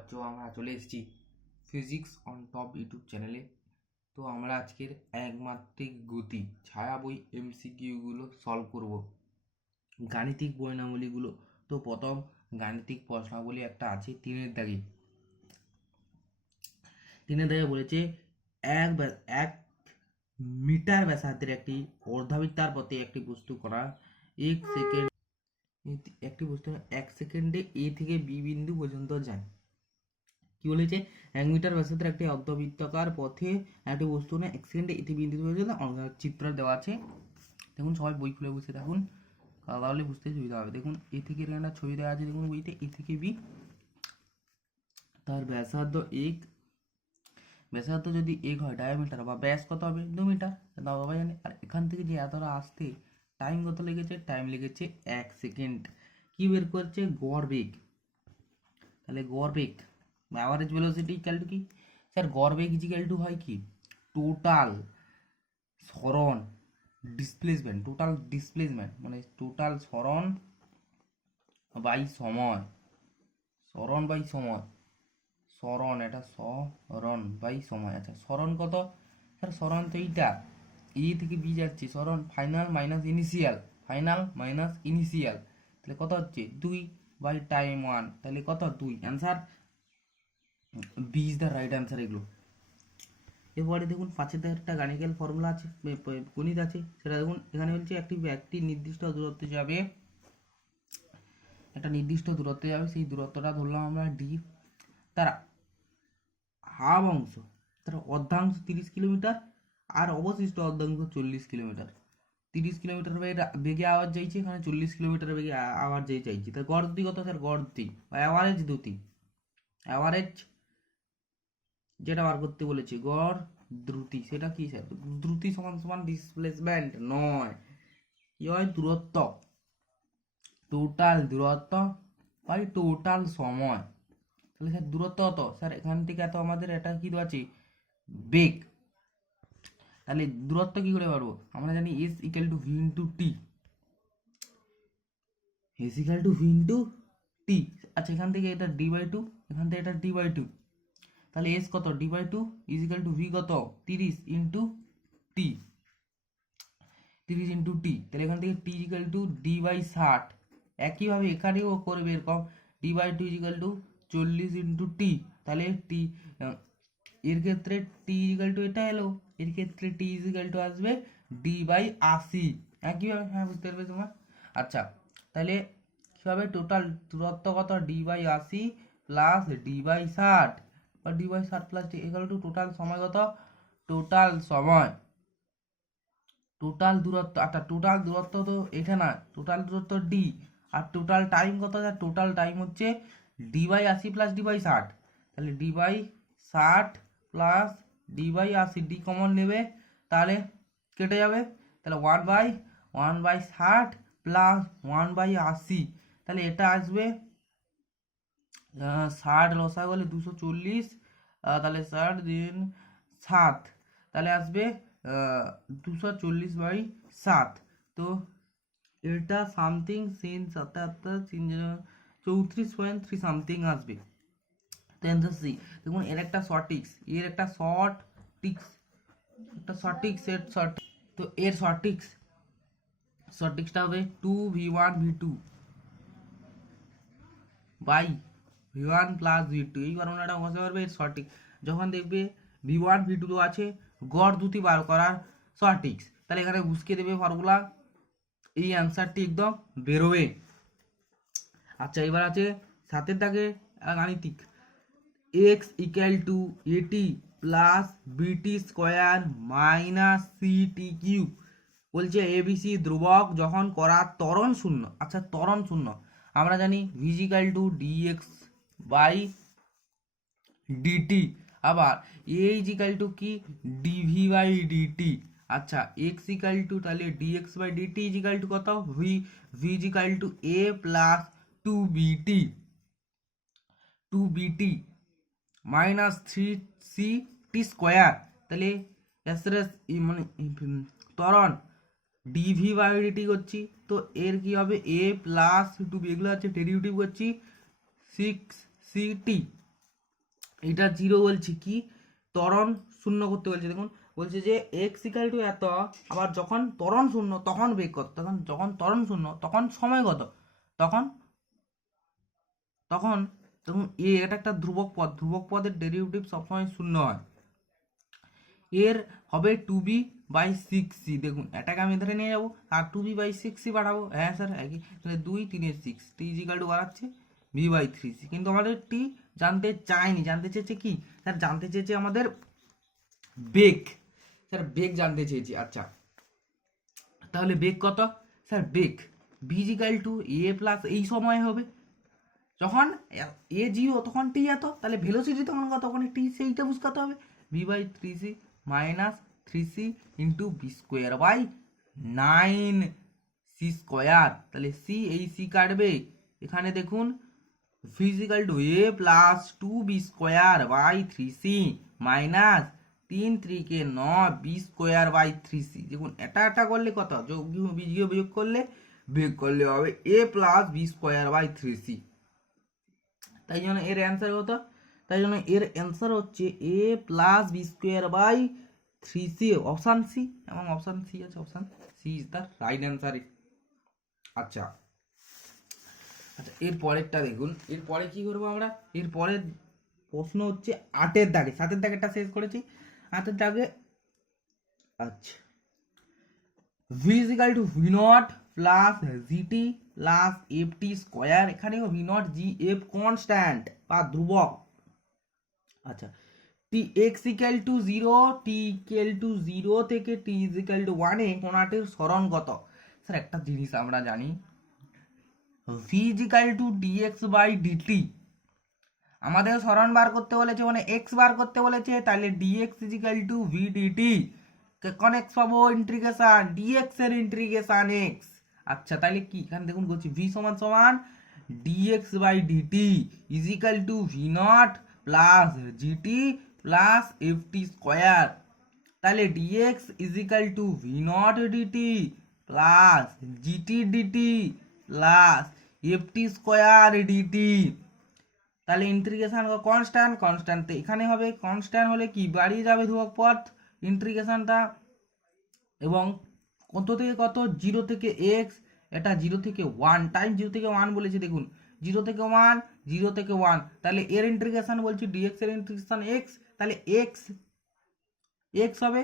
পাচ্ছ আমরা চলে এসেছি ফিজিক্স অন টপ ইউটিউব চ্যানেলে। তো আমরা আজকের একমাত্রিক গতি ছায়া বই এমসিকিউগুলো সলভ করব, গাণিতিক বর্ণাবলীগুলো। তো প্রথম গাণিতিক প্রশ্নাবলী একটা আছে তিনের দাগে বলেছে এক মিটার ব্যাসার্ধের একটি অর্ধবৃত্তার পথে একটি বস্তু করা এক সেকেন্ডে এ থেকে বি বিন্দু পর্যন্ত যায়। কি বলেছে? 1 মিটার ব্যাসার্ধের একটি অর্ধবৃত্তাকার পথে একটি বস্তু না 1 সেকেন্ডে এটি বিন্দু পর্যন্ত চিত্র দেওয়া আছে। দেখুন সবাই বই খুলে বসে দেখুন, তাহলে বুঝতে সুবিধা হবে। দেখুন এ থেকে একটা ছবি দেওয়া আছে, দেখুন বইতে এ থেকে বি, তার ব্যাসার্ধ যদি 1 হয়, ডায়ামিটার বা ব্যাস কত হবে 2 মিটার, তাও সবাই জানে। আর এখান থেকে যে এতটা আসতে টাইম কত লেগেছে? টাইম লেগেছে 1 সেকেন্ড। কি বের করছে? গড় বেগ। তাহলে গড় বেগ অ্যাভারেজ ভেলোসিটি ইকুয়াল টু কি? স্যার গড় বেগ ইকুয়াল টু হয় কি? টোটাল সরণ ডিসপ্লেসমেন্ট, মানে টোটাল সরণ বাই সময়, সরণ এটা সরণ বাই সময়। আচ্ছা সরণ কত? স্যার সরণ তো এইটা এ থেকে বি যাচ্ছে, সরণ ফাইনাল মাইনাস ইনিশিয়াল, তাহলে কত হচ্ছে 2 বাই টাইম 1, তাহলে কত 2। Answer B is the right answer. এগুলো এরপরে দেখুন 5 একটা গাণিতিক ফর্মুলা আছে, গণিত আছে, সেটা দেখুন। এখানে বলছে একটি নির্দিষ্ট দূরত্বে যাবে, সেই দূরত্বটা ধরলাম আমরা ডি। তার হাফ অংশ, তার অর্ধাংশ 30 কিলোমিটার, আর অবশিষ্ট অর্ধাংশ 40 কিলোমিটার। 30 কিলোমিটার বেগে আওয়াজ যাইছে, এখানে 40 কিলোমিটার বেগে আওয়াজ চাইছি। তার গড় দ্রুতি কত? স্যার গড় দ্রুতি বা অ্যাভারেজ যেটা বার করতে বলেছি, গড় দ্রুতি, সেটা কি স্যার? দ্রুতি সমান সমান ডিসপ্লেসমেন্ট নয়, কি হয়? দূরত্ব, টোটাল দূরত্ব বাই টোটাল সময়। তাহলে স্যার দূরত্ব কত? স্যার এখান থেকে এত আমাদের এটা কি আছে? বেগ। তাহলে দূরত্ব কি করে পারবো? আমরা জানি s equal to v into t. আচ্ছা এখান থেকে এটা ডি বাই টু, এখান থেকে এটা ডি বাই টু, তাহলে এস কত? D by two is equal to v কত? 30 ইন্টু টি, তাহলে এখান থেকে t equal to d by 60। একইভাবে এখানেও করবে এরকম, d by two equal to 40 into t, তাহলে টি এর ক্ষেত্রে টি ইকুয়াল টু এটা এলো, এর ক্ষেত্রে টি ইকুয়াল টু আসবে ডি বাই 80। একইভাবে, হ্যাঁ বুঝতে পারবে তোমরা। আচ্ছা তাহলে কি হবে? টোটাল দূরত্ব কত? D by 80 plus D by 60, বা D by 60 plus D equal to total সময় কত? টোটাল দূরত্ব। আচ্ছা টোটাল দূরত্ব তো এটা না, টোটাল দূরত্ব ডি, আর টোটাল টাইম কত? টোটাল টাইম হচ্ছে D by 80 plus D by 60, তাহলে D by 60 plus D by 80, D common নেবে, তাহলে কেটে যাবে, তাহলে 1/60 প্লাস 1/80, তাহলে এটা আসবে 60 লসা গেলে 240, তাহলে 60 দিন 7, তাহলে আসবে 240/7। তো এটা সামথিং 34.3 সামথিং আসবে। তো অ্যান্সার সি। দেখুন এর একটা তো এর সঠিকটা হবে 2v1v2 by v1 plus v2। এই ফর্মুলাটা বসাতে পারবে এর সঠিক। যখন দেখবে v1 v2 আছে, গড় দ্রুতি বার করার সঠিক, তাহলে এখানে বুঝিয়ে দেবে ফর্মুলা, এই অ্যান্সারটি একদম বেরোবে। আচ্ছা এবার আছে 7 দাগে গাণিতিক, x ইকুয়াল টু এটি প্লাস বিটি স্কোয়ার মাইনাস সিটি কিউব। বলছে এবিসি ধ্রুবক যখন করা ত্বরণ শূন্য। আচ্ছা ত্বরণ শূন্য আমরা জানি v equal to dx by dt, আবার এ ইকুয়াল টু কি? Dv by dt. আচ্ছা এক্স ইকুয়াল টু, তাহলে dx by dt equal to কত? V equal to a plus 2বিটি মাইনাস 3ct স্কোয়ার। তাহলে মানে ত্বরণ ডিভি বাই ডিটি করছি, তো এর কি হবে? এ প্লাস 2বি, এগুলো হচ্ছে ডেরিভেটিভ করছি 6ct এটা 0 বলছি কি ত্বরণ শূন্য করতে বলছে। দেখুন বলছে যে এক্স ইকাল টু এত, আবার যখন ত্বরণ শূন্য তখন বেগ কত, তখন যখন ত্বরণ শূন্য তখন সময় কত, তখন তখন তখন এটা একটা ধ্রুবক পদ, ধ্রুবক পদের ডেরিভেটিভ সবসময় শূন্য হয়। এর হবে 2b/6c। দেখুন এটাকে আমি ধরে নিয়ে যাবো আর 2b/6c বাড়াবো, হ্যাঁ স্যার একই, তাহলে 2 3 6 টি ইজিক্যাল টু বাড়াচ্ছে b/3c। কিন্তু আমাদের টি জানতে চাইনি, জানতে চেয়েছে কি স্যার, জানতে চেয়েছে আমাদের বেগ, স্যার বেগ জানতে চেয়েছি। আচ্ছা তাহলে বেগ কত স্যার, বেগ b equal to a plus এই সময় হবে যখন এ 0 তখন টি এত, তাহলে ভেলোসিটি তখন কত, তখন টি সেইটা বুঝতে হবে, b/3c minus 3c into b²/9c²। তাহলে c এই c কাটবে, এখানে দেখুন ফিজিক্যাল to a plus 2b²/3c minus 3 3 কে 9 b²/3c। দেখুন এটা করলে কত, বিয়োগ করলে বেগ করলে হবে a প্লাস b²/3c। তাই জন্য এর অ্যান্সার কত, তাই জন্য এর অ্যান্সার হচ্ছে a plus b²/3c, option C, এবং অপশান সি আছে, option C is the right answer. আচ্ছা আচ্ছা এর পরেরটা দেখুন, এরপরে কি করবো আমরা, এর পরের প্রশ্ন হচ্ছে 8-এর দাগে, 7-এর দাগেরটা শেষ করেছি, 8-এর দাগে আচ্ছা v is equal to v naught plus gt plus f t square, এখানে v naught g f constant বা ধ্রুবক। আচ্ছা t x equal to 0, t equal to 0 থেকে টি ইজিক্যাল টু 1 এ কোণাটির সরণ কত। স্যার একটা জিনিস আমরা জানি, V equal to dx by DT, আমাদের সরণ বার করতে বলেছে মানে এক্স বার করতে বলেছে, তাহলে dx is equal to v dt, কোন এক্স পাবো, ইন্টিগ্রেশন ডিএক্স এর ইন্টিগ্রেশন এক্স। আচ্ছা তাহলে কি এখানে দেখুন বলছি ভি সমান সমান dx by DT is equal to v naught plus gt plus f t square. তাহলে dx is equal to v naught dt plus gt dt plus f t square dt. তাহলে ইন্টিগ্রেশন কনস্ট্যান্ট, কনস্ট্যান্ট এখানে হবে, constant হলে কি বাড়িয়ে যাবে ধ্রুবক পথ ইন্টিগ্রেশনটা, এবং কত থেকে কত 0 থেকে এক্স, এটা 0 থেকে 1 টাইম 0 থেকে 1 বলেছে। দেখুন 0 থেকে 1 0 থেকে 1, তাহলে এর ইন্টিগ্রেশন বলছি ডিএক্স এর ইন্টিগ্রেশন এক্স, তাহলে এক্স এক্স হবে।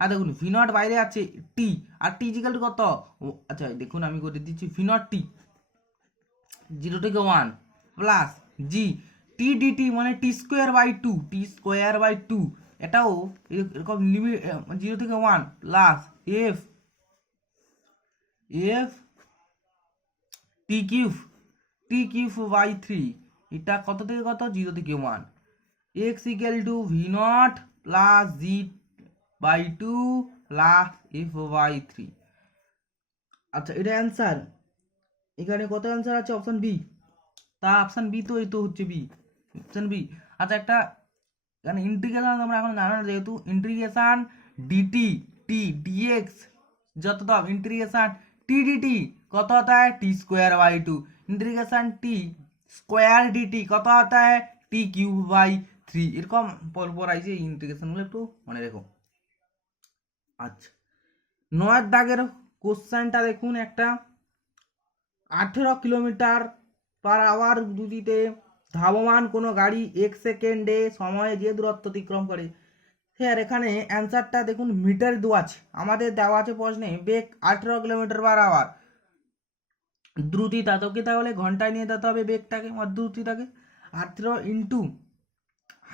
আর দেখুন ভি নট বাইরে আছে টি, আর টি ইজিক্যাল টু কত, আচ্ছা দেখুন আমি করে দিচ্ছি ভি নট টি 0 থেকে 1 প্লাস জি টি ডিটি মানে t²/2, t²/2, এটাও এরকম লিমিট 0 থেকে 1 প্লাস এফ এফ t³ এটা কত থেকে কত 0 থেকে 1, x equal to v naught plus জি/2 প্লাস f/3। আচ্ছা এটা অ্যান্সার, এখানে কত অ্যান্সার আছে, অপশন বি, তা অপশন বি তো এই তো হচ্ছে বি, অপশন বি। আচ্ছা একটা এখানে ইন্টিগ্রেশন আমরা এখন জানা, যেহেতু ইন্টিগ্রেশন ডিটি টি ডিএক্স যত দাম ইন্টিগ্রেশন টি ডিটি কত হতা है t²/2, integration T square DT কত হতা है t³/3। এরকম পরপর আইছে ইন্টিগ্রেশনগুলো একটু মনে রেখো। আচ্ছা 9 দাগের কোশ্চেনটা দেখুন, একটা 18 কিলোমিটার পার আওয়ার গতিতে ধাবমান কোনো গাড়ি 1 সেকেন্ডে সময়ে যে দূরত্ব অতিক্রম করে। স্যার এখানে অ্যান্সারটা দেখুন মিটার দেওয়া আছে, আমাদের দেওয়া আছে প্রশ্নে বেগ 18 কিলোমিটার পার আওয়ার, দ্রুতিতা তোকে তাহলে ঘন্টায় নিয়ে যেতে হবে বেগটাকে, দ্রুতিটাকে 18 ইন্টু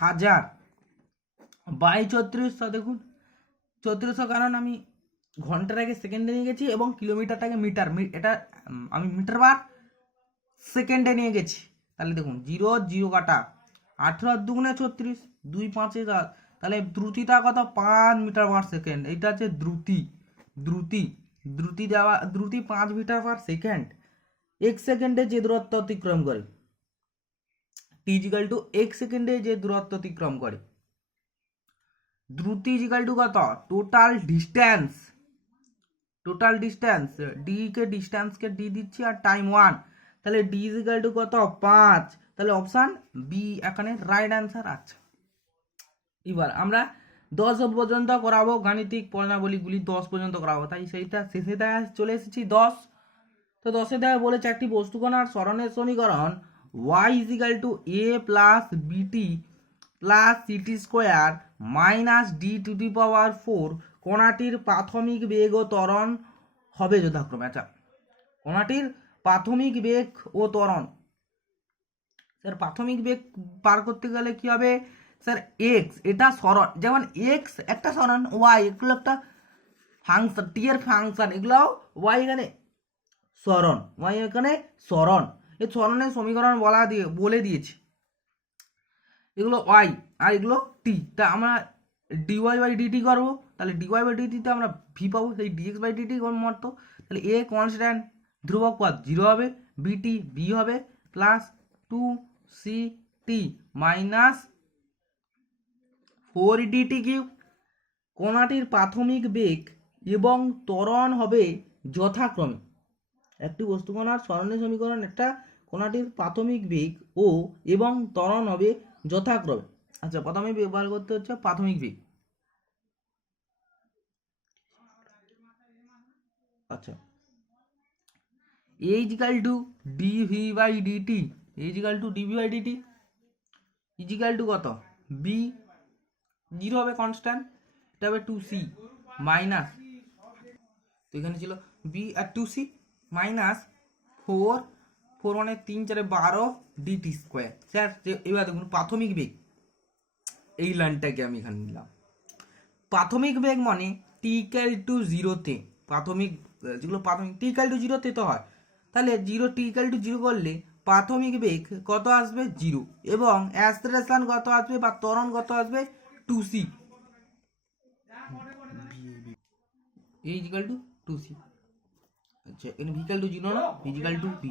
1000/3400। দেখুন 3400 কারণ আমি ঘন্টাটাকে সেকেন্ডে নিয়ে গেছি এবং কিলোমিটারটাকে মিটার, এটা আমি মিটার বার সেকেন্ডে নিয়ে গেছি। তাহলে দেখুন 0 0 কাটা 18 2 36 2 5 4, তাহলে দ্রুতিটা কত 5 মিটার পার সেকেন্ড, এটা হচ্ছে দ্রুতি, দ্রুতি দ্রুতি দেওয়া, দ্রুতি 5 মিটার পার সেকেন্ড 1 সেকেন্ডে যে দূরত্ব অতিক্রম করে, টি ইজিক্যাল টু 1 সেকেন্ডে যে দূরত্ব অতিক্রম করে। দ্রুতি ইজিক্যাল টু কত total distance, total distance d কে ডিস্টেন্সকে ডি দিচ্ছি আর টাইম 1, তাহলে ডি ইজিক্যাল টু কত 5, তাহলে অপশান বি এখানে রাইট অ্যান্সার। আচ্ছা, এবার আমরা 10 পর্যন্ত করাবো, গাণিতিক প্রণাবলীগুলি 10 পর্যন্ত করাবো, তাই সেইটা শেষে দেখা চলে এসেছি 10। তো 10-এ দেখা বলেছে একটি বস্তুকণার সরণের সমীকরণ y is equal to a plus bt plus ct square minus d to the power 4 কণাটির প্রাথমিক বেগ ও ত্বরণ হবে যথাক্রমে। আচ্ছা, কণাটির প্রাথমিক বেগ ও ত্বরণ, স্যার প্রাথমিক বেগ পার করতে গেলে কি হবে স্যার, এক্স এটা সরণ, যেমন এক্স একটা সরণ, ওয়াই এগুলো একটা ফাংশন, টি এর ফাংশন, এগুলো ওয়াই এখানে সরণ, ওয়াই এখানে সরণ, এই সরণের সমীকরণ বলে দিয়েছি, এগুলো ওয়াই আর এগুলো টি। তা আমরা ডিওয়াই বাই ডিটি করবো, তাহলে ডিওয়াই বাই ডিটিতে আমরা ভি পাবো, সেই ডিএক্স বাই ডিটি মতো, তাহলে এ কনস্ট্যান্ট ধ্রুবক পদ 0 হবে, বিটি বি হবে, plus 2ct minus 4dt cube. কণাটির প্রাথমিক বেগ এবং ত্বরণ হবে যথাক্রমে, একটি বস্তুকণার সরণের সমীকরণ, একটা কণাটির প্রাথমিক বেগ ও এবং ত্বরণ হবে যথাক্রমে। আচ্ছা, প্রথমে ব্যবহার করতে হচ্ছে প্রাথমিক বেগ। আচ্ছা, a equal to DV by DT, is equal to DV by DT is equal to কত, বি 0 হবে কনস্ট্যান্ট, এটা হবে 2c মাইনাস, তো এখানে ছিল বি আর 2c মাইনাস 4 মানে 3 4 12 ডিটি স্কোয়ার। স্যার এবার দেখুন প্রাথমিক বেগ, এই লাইনটাকে আমি এখানে নিলাম, প্রাথমিক বেগ মানে টি ইকুয়াল টু 0-তে, প্রাথমিক যেগুলো প্রাথমিক টি ইকুয়াল টু 0-তে তো হয়, তাহলে 0 টি ইকুয়াল টু 0 করলে প্রাথমিক বেগ কত আসবে 0, এবং অ্যাক্সেলারেশন কত আসবে বা ত্বরণ কত আসবে 2c, a equal to 2c। আচ্ছা, এখানে ভি ইকুয়াল টু 0 না, V equal to B,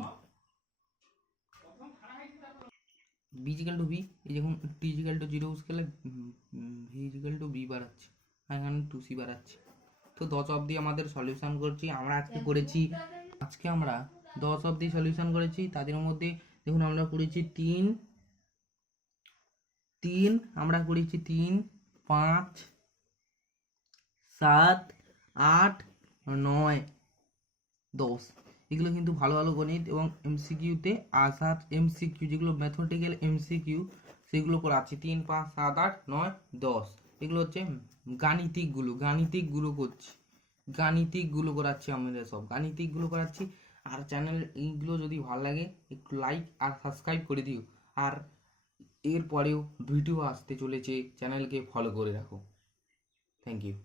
B equal to B, এই যখন টি ইকুয়াল টু 0 ইউজ করলে ভি ইকুয়াল টু বি বাড়াচ্ছে, আর এখানে 2c বাড়াচ্ছে। তো 10 অবধি আমাদের সলিউশন করছি আমরা, আজকে আমরা 10 অবধি সলিউশন করেছি। তাদের মধ্যে দেখুন আমরা করেছি 3 আমরা করেছি 3 5 7 8 9 10, এগুলো কিন্তু ভালো ভালো গণিত এবং এমসিকিউতে আসার, এমসিকিউ যেগুলো ম্যাথমেটিক্যাল এমসিকিউ সেগুলো করাচ্ছি। 3 5 7 8 9 10, এগুলো হচ্ছে গাণিতিকগুলো করছি, গাণিতিকগুলো করাচ্ছি, আমাদের সব গাণিতিকগুলো করাচ্ছি। আর চ্যানেল এইগুলো যদি ভালো লাগে একটু লাইক আর সাবস্ক্রাইব করে দিও, আর এরপরেও ভিডিও আসতে চলেছে, চ্যানেলকে ফলো করে রাখো। Thank you.